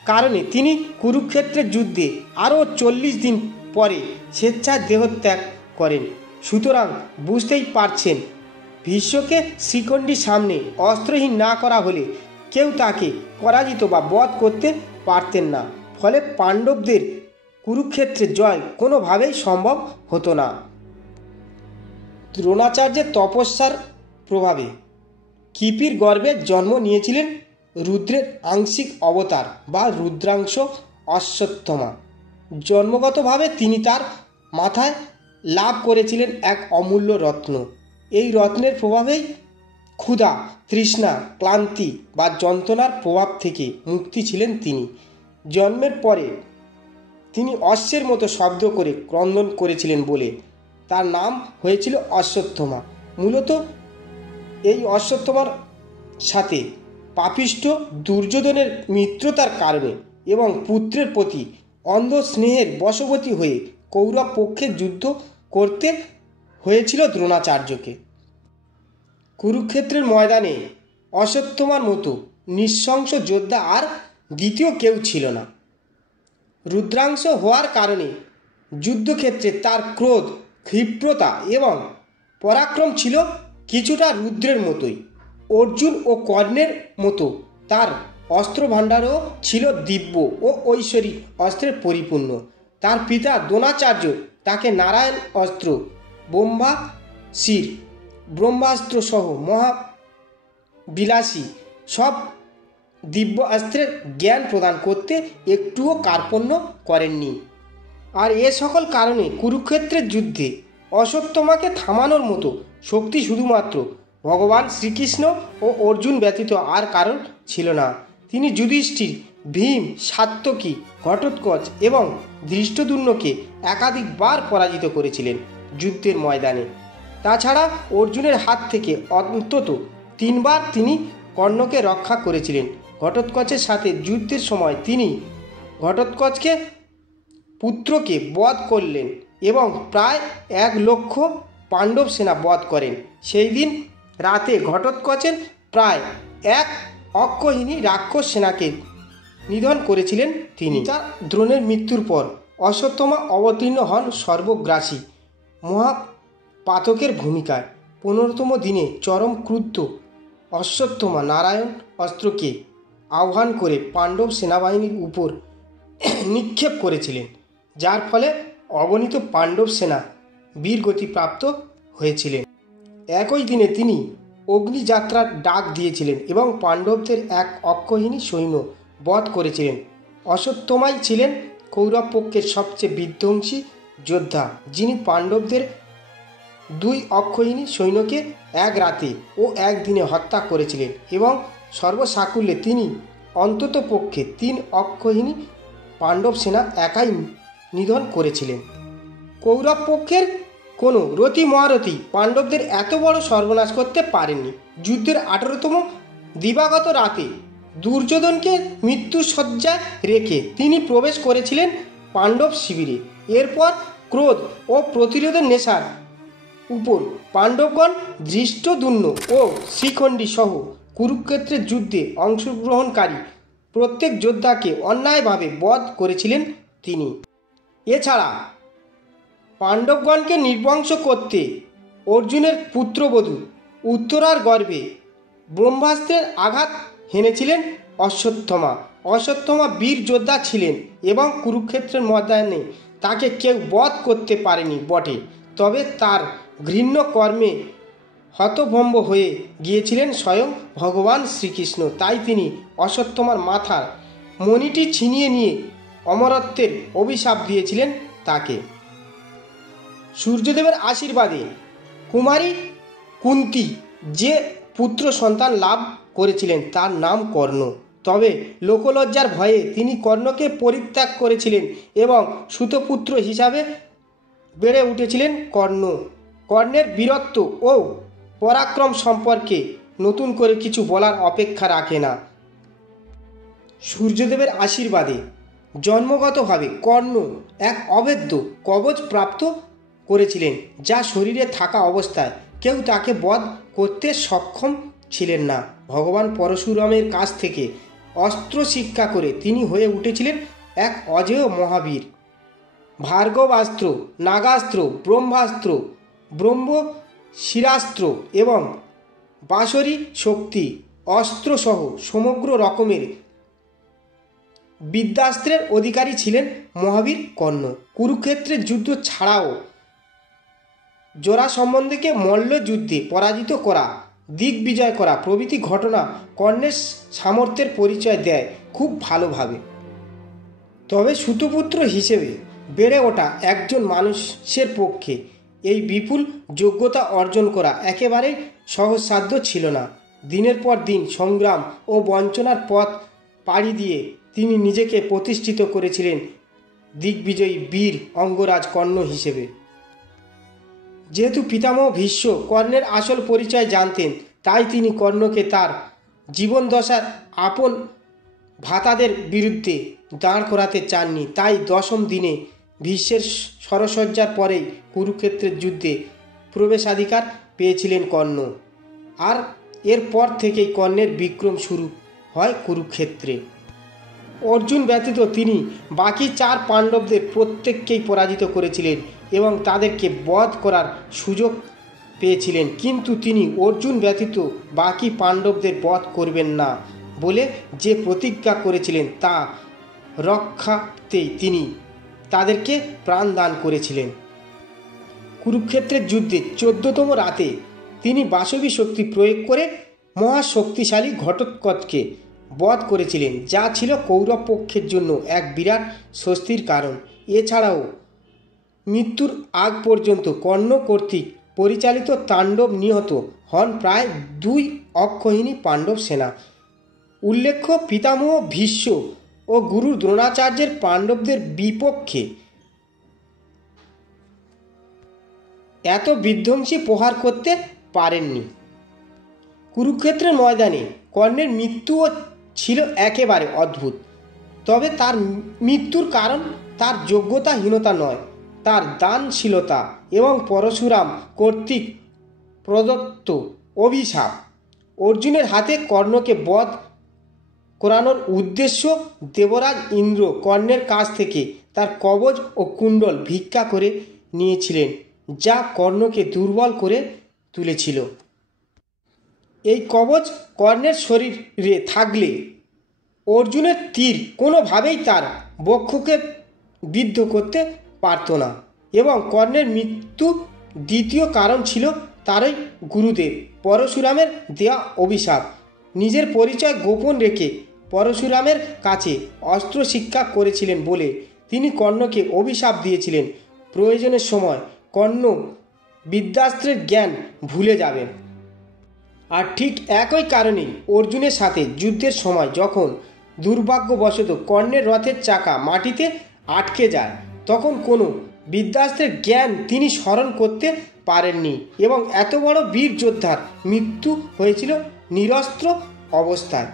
কারণে তিনি কুরুক্ষেত্রের যুদ্ধে আরও 40 দিন পরে স্বেচ্ছায় দেহত্যাগ করেন। সুতরাং বুঝতেই পারছেন, ভীষ্মকে শিখণ্ডীর সামনে অস্ত্রহীন না করা হলে কেউ তাকে পরাজিত বা বধ করতে পারতেন না। ফলে পাণ্ডবদের কুরুক্ষেত্রের জয় কোনোভাবেই সম্ভব হতো না। দ্রোণাচার্যের তপস্যার প্রভাবে কিপির গর্ভে জন্ম নিয়েছিলেন রুদ্রের আংশিক অবতার বা রুদ্রাংশ অশ্বত্থমা। জন্মগতভাবে তিনি তার মাথায় লাভ করেছিলেন এক অমূল্য রত্ন। এই রত্নের প্রভাবেই ক্ষুধা, তৃষ্ণা, ক্লান্তি বা যন্ত্রণার প্রভাব থেকে মুক্তি ছিলেন তিনি। জন্মের পরে তিনি অশ্বের মতো শব্দ করে ক্রন্দন করেছিলেন বলে তার নাম হয়েছিল অশ্বত্থমা। মূলত এই অশ্বত্থমার সাথে পাপিষ্ঠ দুর্যোধনের মিত্রতার কারণে এবং পুত্রের প্রতি অন্ধ স্নেহের বশবর্তী হয়ে কৌরব পক্ষে যুদ্ধ করতে হয়েছিল দ্রোণাচার্যকে। কুরুক্ষেত্রের ময়দানে অশ্বত্থমার মতো নৃশংস যোদ্ধা আর দ্বিতীয় কেউ ছিল না। রুদ্রাংশ হওয়ার কারণে যুদ্ধক্ষেত্রে তার ক্রোধ, ক্ষিপ্রতা এবং পরাক্রম ছিল কিছুটা রুদ্রের মতোই। অর্জুন ও কর্ণের মতো তার অস্ত্রভাণ্ডারও ছিল দিব্য ও ঐশ্বরিক অস্ত্রের পরিপূর্ণ। তার পিতা দ্রোণাচার্য তাকে নারায়ণ অস্ত্র, ব্রহ্মাশির ব্রহ্মাস্ত্র সহ মহাবিলাসী সব দিব্য অস্ত্রের জ্ঞান প্রদান করতে একটুও কার্পণ্য করেননি। আর এ সকল কারণে কুরুক্ষেত্রের যুদ্ধে অশ্বত্থমাকে থামানোর মতো শক্তি শুধুমাত্র ভগবান শ্রীকৃষ্ণ ও অর্জুন ব্যতীত আর কারণ ছিল না। তিনি যুধিষ্ঠির, ভীম, সাত্যকী, ঘটোৎকচ এবং ধৃষ্টদ্যুম্নকে একাধিকবার পরাজিত করেছিলেন যুদ্ধের ময়দানে। তাছাড়া অর্জুনের হাত থেকে অন্তত 3 বার তিনি কর্ণকে রক্ষা করেছিলেন। ঘটোৎকচের সাথে যুদ্ধের সময় তিনি ঘটোৎকচকে পুত্রকে বধ করলেন এবং প্রায় 1 লক্ষ পাণ্ডব সেনা বধ করেন। সেই দিন রাতে ঘটোৎকচের প্রায় 1 অক্ষৌহিণী রাক্ষস সেনাকে নিধন করেছিলেন তিনি। তার দ্রোণের মৃত্যুর পর অশ্বত্থমা অবতীর্ণ হন সর্বগ্রাসী মহাপাতকের ভূমিকায়। 15তম দিনে চরম ক্রুদ্ধ অশ্বত্থমা নারায়ণ অস্ত্রকে আহ্বান করে পাণ্ডব সেনাবাহিনীর উপর নিক্ষেপ করেছিলেন, যার ফলে অগণিত পাণ্ডব সেনা বীরগতিপ্রাপ্ত হয়েছিলেন। একই দিনে তিনি অগ্নিযাত্রার ডাক দিয়েছিলেন এবং পাণ্ডবদের 1 অক্ষৌহিণী সৈন্য বধ করেছিলেন। অশ্বত্থমাই ছিলেন কৌরব পক্ষের সবচেয়ে বিধ্বংসী যোদ্ধা, যিনি পাণ্ডবদের 2 অক্ষৌহিণী সৈন্যকে 1 রাতে ও 1 দিনে হত্যা করেছিলেন এবং সর্বসাকুল্যে তিনি অন্তত পক্ষে 3 অক্ষৌহিণী পাণ্ডব সেনা একাই নিধন করেছিলেন। কৌরব পক্ষের কোনো রতি মহারথী পাণ্ডবদের এত বড় সর্বনাশ করতে পারেননি। যুদ্ধের 18তম দিবাগত রাতে দুর্যোধনকে মৃত্যুশয্যায় রেখে তিনি প্রবেশ করেছিলেন পাণ্ডব শিবিরে। এরপর ক্রোধ ও প্রতিরোধের নেশার উপর পাণ্ডবগণ ধৃষ্টদ্যুম্ন ও শিখণ্ডী সহ কুরুক্ষেত্রের যুদ্ধে অংশগ্রহণকারী প্রত্যেক যোদ্ধাকে অন্যায়ভাবে বধ করেছিলেন তিনি। এছাড়া পাণ্ডবগণকে নির্বংশ করতে অর্জুনের পুত্রবধূ উত্তরার গর্ভে ব্রহ্মাস্ত্রের আঘাত হেনেছিলেন অশ্বত্থমা। অশ্বত্থমা বীর যোদ্ধা ছিলেন এবং কুরুক্ষেত্রের ময়দানে তাকে কেউ বধ করতে পারেনি বটে, তবে তার ঘৃণ্য কর্মে হতভম্ব হয়ে গিয়েছিলেন স্বয়ং ভগবান শ্রীকৃষ্ণ। তাই তিনি অশ্বত্থমার মাথার মণিটি ছিনিয়ে নিয়ে অমরত্বের অভিশাপ দিয়েছিলেন তাকে। সূর্যদেবের আশীর্বাদে কুমারী কুন্তী যে পুত্র সন্তান লাভ করেছিলেন তার নাম কর্ণ। তবে লোকলজ্জার ভয়ে তিনি কর্ণকে পরিত্যাগ করেছিলেন এবং সুতপুত্র হিসাবে বেড়ে উঠেছিলেন কর্ণ। কর্ণের বীরত্ব ও পরাক্রম সম্পর্কে নতুন করে কিছু বলার অপেক্ষা রাখে না। সূর্যদেবের আশীর্বাদে জন্মগতভাবে কর্ণ এক অভেদ্য কবচ প্রাপ্ত করেছিলেন, যা শরীরে থাকা অবস্থায় কেউ তাকে বধ করতে সক্ষম ছিলেন না। ভগবান পরশুরামের কাছ থেকে অস্ত্র শিক্ষা করে তিনি হয়ে উঠেছিলেন এক অজেয় মহাবীর। ভার্গবাস্ত্র, নাগাস্ত্র, ব্রহ্মাস্ত্র, ব্রহ্মশিরাস্ত্র এবং বাঁশরী শক্তি অস্ত্রসহ সমগ্র রকমের বিদ্যাস্ত্রের অধিকারী ছিলেন মহাবীর কর্ণ। কুরুক্ষেত্রের যুদ্ধ ছাড়াও জরাসন্ধকে মল্লযুদ্ধে পরাজিত করা, দিগ্বিজয় করা প্রভৃতি ঘটনা কর্ণের সামর্থ্যের পরিচয় দেয় খুব ভালোভাবে। তবে সুতপুত্র হিসেবে বেড়ে ওঠা একজন মানুষের পক্ষে এই বিপুল যোগ্যতা অর্জন করা একেবারেই সহজসাধ্য ছিল না। দিনের পর দিন সংগ্রাম ও বঞ্চনার পথ পাড়ি দিয়ে তিনি নিজেকে প্রতিষ্ঠিত করেছিলেন দিগ্বিজয়ী বীর অঙ্গরাজ কর্ণ হিসেবে। যেহেতু পিতামহ ভীষ্ম কর্ণের আসল পরিচয় জানতেন, তাই তিনি কর্ণকে তার জীবনদশার আপন ভ্রাতাদের বিরুদ্ধে দাঁড় করাতে চাননি। তাই 10ম দিনে ভীষ্মের শরশয্যার পরেই কুরুক্ষেত্রের যুদ্ধে প্রবেশাধিকার পেয়েছিলেন কর্ণ। আর এরপর থেকেই কর্ণের বিক্রম শুরু হয় কুরুক্ষেত্রে। অর্জুন ব্যতীত তিনি বাকি 4 পাণ্ডবদের প্রত্যেককেই পরাজিত করেছিলেন এবং তাদেরকে বধ করার সুযোগ পেয়েছিলেন, কিন্তু তিনি অর্জুন ব্যতীত বাকি পাণ্ডবদের বধ করবেন না বলে যে প্রতিজ্ঞা করেছিলেন তা রক্ষাতেই তিনি তাদেরকে প্রাণ দান করেছিলেন। কুরুক্ষেত্রের যুদ্ধে 14তম রাতে তিনি বাসবী শক্তি প্রয়োগ করে মহাশক্তিশালী ঘটোৎকচকে বধ করেছিলেন, যা ছিল কৌরব পক্ষের জন্য এক বিরাট স্বস্তির কারণ। এছাড়াও মৃত্যুর আগ পর্যন্ত কর্ণ কর্তৃক পরিচালিত তাণ্ডব নিহত হন প্রায় 2 অক্ষৌহিণী পাণ্ডব সেনা। উল্লেখ্য, পিতামহ ভীষ্ম ও গুরু দ্রোণাচার্যের পাণ্ডবদের বিপক্ষে এত বিধ্বংসী প্রহার করতে পারেননি। কুরুক্ষেত্রের ময়দানে কর্ণের মৃত্যুও ছিল একেবারে অদ্ভুত। তবে তার মৃত্যুর কারণ তার যোগ্যতাহীনতা নয়, তার দানশীলতা এবং পরশুরাম কর্তৃক প্রদত্ত অভিশাপ। অর্জুনের হাতে কর্ণকে বধ করানোর উদ্দেশ্য দেবরাজ ইন্দ্র কর্ণের কাছ থেকে তার কবচ ও কুণ্ডল ভিক্ষা করে নিয়েছিলেন, যা কর্ণকে দুর্বল করে তুলেছিল। এই কবচ কর্ণের শরীরে থাকলে অর্জুনের তীর কোনোভাবেই তার বক্ষকে বিদ্ধ করতে পারত না এবং কর্ণের মৃত্যু দ্বিতীয় কারণ ছিল তারই গুরুদেব পরশুরামের দেয়া অভিশাপ। নিজের পরিচয় গোপন রেখে পরশুরামের কাছে অস্ত্র শিক্ষা করেছিলেন বলে তিনি কর্ণকে অভিশাপ দিয়েছিলেন, প্রয়োজনের সময় কর্ণ বিদ্যাস্ত্রের জ্ঞান ভুলে যাবেন। আর ঠিক একই কারণেই অর্জুনের সাথে যুদ্ধের সময় যখন দুর্ভাগ্যবশত কর্ণের রথের চাকা মাটিতে আটকে যায়, তখন কোনো বিদ্যাস্ত্রের জ্ঞান তিনি স্মরণ করতে পারেননি এবং এত বড় বীর যোদ্ধার মৃত্যু হয়েছিল নিরস্ত্র অবস্থায়।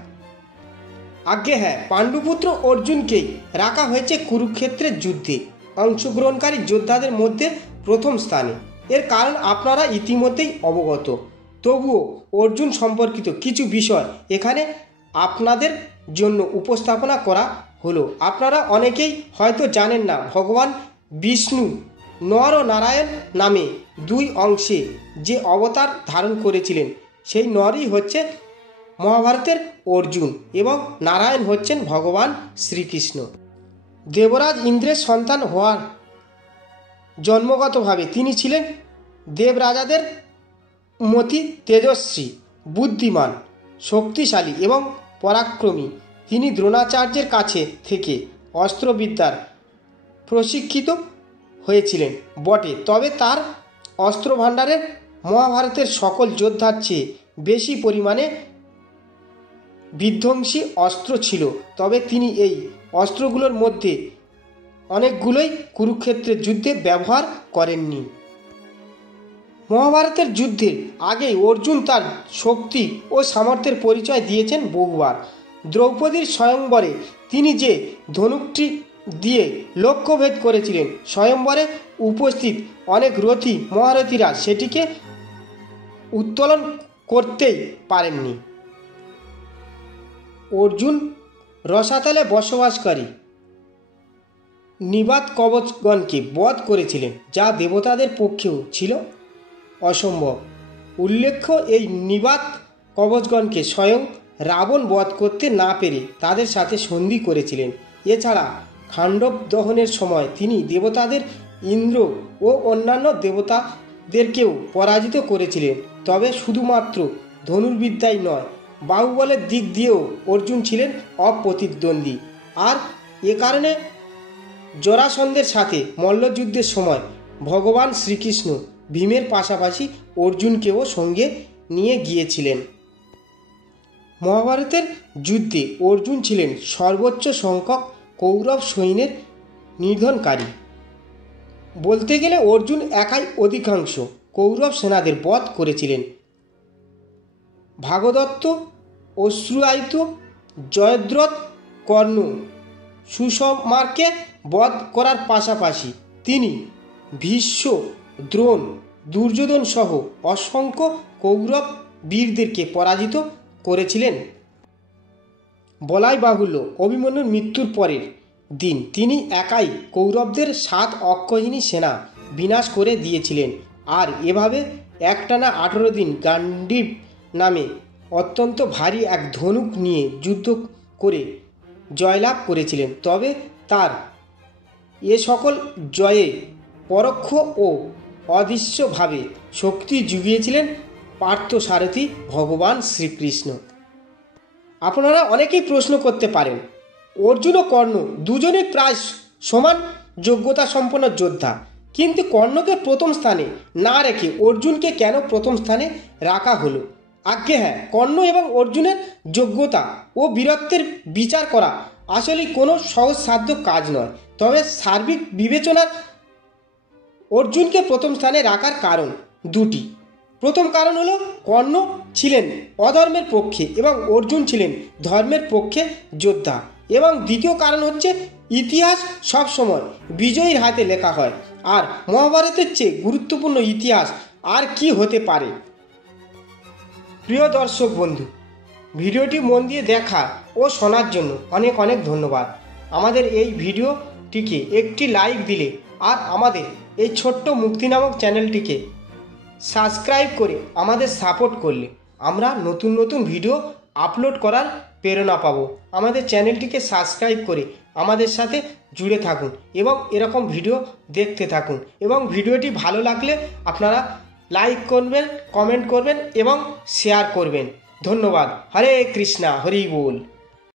আজ্ঞে হ্যাঁ, পাণ্ডুপুত্র অর্জুনকেই রাখা হয়েছে কুরুক্ষেত্রের যুদ্ধে অংশগ্রহণকারী যোদ্ধাদের মধ্যে প্রথম স্থানে। এর কারণ আপনারা ইতিমধ্যেই অবগত, তবুও অর্জুন সম্পর্কিত কিছু বিষয় এখানে আপনাদের জন্য উপস্থাপনা করা হলো। আপনারা অনেকেই হয়তো জানেন না, ভগবান বিষ্ণু নর ও নারায়ণ নামে 2 অংশে যে অবতার ধারণ করেছিলেন, সেই নরই হচ্ছে মহাভারতের অর্জুন এবং নারায়ণ হচ্ছেন ভগবান শ্রীকৃষ্ণ। দেবরাজ ইন্দ্রের সন্তান হওয়ার জন্মগতভাবে তিনি ছিলেন দেবরাজাদের মতি তেজস্বী, বুদ্ধিমান, শক্তিশালী এবং পরাক্রমী। তিনি দ্রোণাচার্যের কাছে থেকে অস্ত্রবিদ্যার প্রশিক্ষিত হয়েছিলেন বটে, তবে তার অস্ত্রভাণ্ডারের মহাভারতের সকল যোদ্ধার চেয়ে বেশি পরিমাণে বিধ্বংসী অস্ত্র ছিল। তবে তিনি এই অস্ত্রগুলোর মধ্যে অনেকগুলোই কুরুক্ষেত্রের যুদ্ধে ব্যবহার করেননি। মহাভারতের যুদ্ধের আগেই অর্জুন তার শক্তি ও সামর্থ্যের পরিচয় দিয়েছেন বহুবার। দ্রৌপদীর স্বয়ংবরে তিনি যে ধনুকটি দিয়ে লক্ষ্যভেদ করেছিলেন, স্বয়ংবরে উপস্থিত অনেক রথী মহারথীরা সেটিকে উত্তোলন করতেই পারেননি। অর্জুন রসাতলে বসবাসকারী নিবাত কবচগণকে বধ করেছিলেন, যা দেবতাদের পক্ষেও ছিল অসম্ভব। উল্লেখ্য, এই নিবাত কবচগণকে স্বয়ং রাবণ বধ করতে না পেরে তাদের সাথে সন্ধি করেছিলেন। এছাড়া খাণ্ডব দহনের সময় তিনি দেবতাদের ইন্দ্র ও অন্যান্য দেবতাদেরকেও পরাজিত করেছিলেন। তবে শুধুমাত্র ধনুর্বিদ্যাই নয়, বাহুবলের দিক দিয়েও অর্জুন ছিলেন অপ্রতিদ্বন্দ্বী। আর এ কারণে জরাসন্ধের সাথে মল্লযুদ্ধের সময় ভগবান শ্রীকৃষ্ণ ভীমের পাশাপাশি অর্জুনকেও সঙ্গে নিয়ে গিয়েছিলেন। মহাভারতের যুদ্ধে অর্জুন ছিলেন সর্বোচ্চ সংখ্যক কৌরব সৈন্যের নিধনকারী। বলতে গেলে অর্জুন একাই অধিকাংশ কৌরব সেনাদের বধ করেছিলেন। ভাগদত্ত, অশ্রুআয়িত, জয়দ্রথ, কর্ণ, সুষমাকে বধ করার পাশাপাশি তিনি ভীষ্ম, দ্রোণ, দুর্যোধন সহ অসংখ্য কৌরব বীরদেরকে পরাজিত করেছিলেন। বলাই বাহুল্য, অভিমন্যুর মৃত্যুর পরের দিন তিনি একাই কৌরবদের 7 অক্ষৌহিণী সেনা বিনাশ করে দিয়েছিলেন। আর এভাবে একটানা 18 দিন গান্ডীব নামে অত্যন্ত ভারী এক ধনুক নিয়ে যুদ্ধ করে জয়লাভ করেছিলেন। তবে তার এ সকল জয়ে পরোক্ষ ও অদৃশ্যভাবে শক্তি জুগিয়েছিলেন পার্থসারথী ভগবান শ্রীকৃষ্ণ। আপনারা অনেকেই প্রশ্ন করতে পারেন, অর্জুন ও কর্ণ দুজনেই প্রায় সমান যোগ্যতা সম্পন্ন যোদ্ধা, কিন্তু কর্ণকে প্রথম স্থানে না রেখে অর্জুনকে কেন প্রথম স্থানে রাখা হলো? আজ্ঞে হ্যাঁ, কর্ণ এবং অর্জুনের যোগ্যতা ও বীরত্বের বিচার করা আসলে কোনো সহজসাধ্য কাজ নয়। তবে সার্বিক বিবেচনার অর্জুনকে প্রথম স্থানে রাখার কারণ দুটি। প্রথম কারণ হলো কর্ণ ছিলেন অধর্মের পক্ষে এবং অর্জুন ছিলেন ধর্মের পক্ষে যোদ্ধা। এবং দ্বিতীয় কারণ হচ্ছে ইতিহাস সবসময় বিজয়ীর হাতে লেখা হয়, আর মহাভারতের চেয়ে গুরুত্বপূর্ণ ইতিহাস আর কি হতে পারে। প্রিয় দর্শক বন্ধু, ভিডিওটি মন দিয়ে দেখা ও শোনার জন্য অনেক অনেক ধন্যবাদ। আমাদের এই ভিডিওটিকে একটি লাইক দিলে আর আমাদের এই ছোট্ট মুক্তি নামক চ্যানেলটিকে সাবস্ক্রাইব করে আমাদের সাপোর্ট করলে আমরা নতুন নতুন ভিডিও আপলোড করার প্রেরণা পাবো। আমাদের চ্যানেলটিকে সাবস্ক্রাইব করে আমাদের সাথে জুড়ে থাকুন এবং এরকম ভিডিও দেখতে থাকুন। এবং ভিডিওটি ভালো লাগলে আপনারা লাইক করবেন, কমেন্ট করবেন এবং শেয়ার করবেন। ধন্যবাদ। হরে কৃষ্ণা, হরি বল।